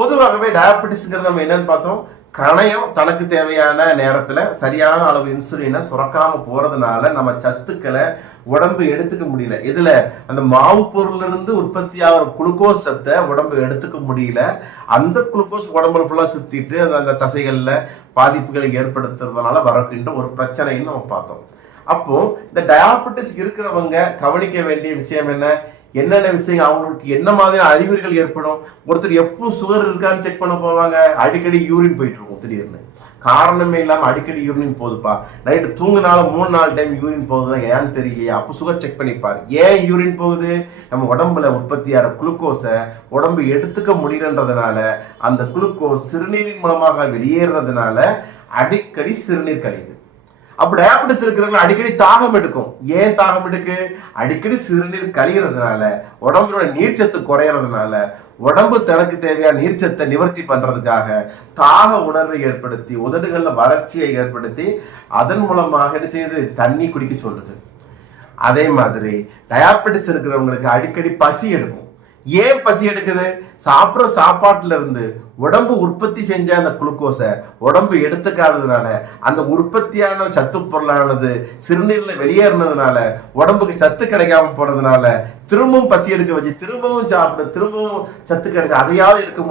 பொதுவாகவே டயபெட்டிஸ்ங்கிறது நம்ம என்னன்னு பார்த்தோம்? கணையம் தனக்கு தேவையான நேரத்தில் சரியான அளவு இன்சுலினை சுரக்காமல் போகிறதுனால நம்ம சத்துக்களை உடம்பு எடுத்துக்க முடியல. இதில் அந்த மாவு பொருளிலிருந்து உற்பத்தி ஆகிற குளுக்கோஸ் சத்தை உடம்பு எடுத்துக்க முடியல. அந்த குளுக்கோஸ் உடம்புல ஃபுல்லாக சுற்றிட்டு அது அந்த தசைகளில் பாதிப்புகளை ஏற்படுத்துறதுனால வரக்கின்ற ஒரு பிரச்சனைன்னு நம்ம பார்த்தோம். அப்போ இந்த டயாபெட்டிஸ் இருக்கிறவங்க கவனிக்க வேண்டிய விஷயம் என்ன? என்னென்ன விஷயம் அவங்களுக்கு என்ன மாதிரியான அறிகுறிகள் ஏற்படும்? ஒருத்தர் எப்போ சுகர் இருக்கான்னு செக் பண்ண போவாங்க? அடிக்கடி யூரின் போயிட்டு இருக்கும் திடீர்னு. காரணமே இல்லாமல் அடிக்கடி யூரின் போகுதுப்பா நைட்டு தூங்கினாலும் மூணு நாலு டைம் யூரின் போகுதுன்னா ஏன்னு தெரியலையே? அப்போ சுகர் செக் பண்ணிப்பார். ஏன் யூரின் போகுது? நம்ம உடம்புல உற்பத்தியாகிற குளுக்கோஸை உடம்பு எடுத்துக்க முடியலன்றதுனால அந்த குளுக்கோஸ் சிறுநீரின் மூலமாக வெளியேறதுனால அடிக்கடி சிறுநீர் கழியுது. அப்ப டயாபெட்டிஸ் இருக்கிறவங்க அடிக்கடி தாகம் எடுக்கும். ஏன் தாகம் எடுக்கு? அடிக்கடி சிறுநீர் கழிகிறதுனால உடம்புல நீர்ச்சத்து குறையறதுனால உடம்பு தனக்கு தேவையான நீர்ச்சத்தை நிவர்த்தி பண்றதுக்காக தாக உணர்வை ஏற்படுத்தி உதடுகளில் வறட்சியை ஏற்படுத்தி அதன் மூலமாக என்ன செய்யுது? தண்ணி குடிக்க சொல்லுது. அதே மாதிரி டயாபெட்டிஸ் இருக்கிறவங்களுக்கு அடிக்கடி பசி எடுக்கும். ஏன் பசி எடுக்குது? சாப்பிட்ற சாப்பாட்டுல இருந்து உடம்பு உற்பத்தி செஞ்ச அந்த குளுக்கோஸை உடம்பு எடுத்துக்காததுனால அந்த உற்பத்தியான சத்து பொருளானது சிறுநீர்ல வெளியேறினதுனால உடம்புக்கு சத்து கிடைக்காம போனதுனால திரும்பவும் பசி எடுக்க வச்சு திரும்பவும் சாப்பிட திரும்பவும் சத்து கிடைச்சு அதையாவது எடுக்க முடியும்.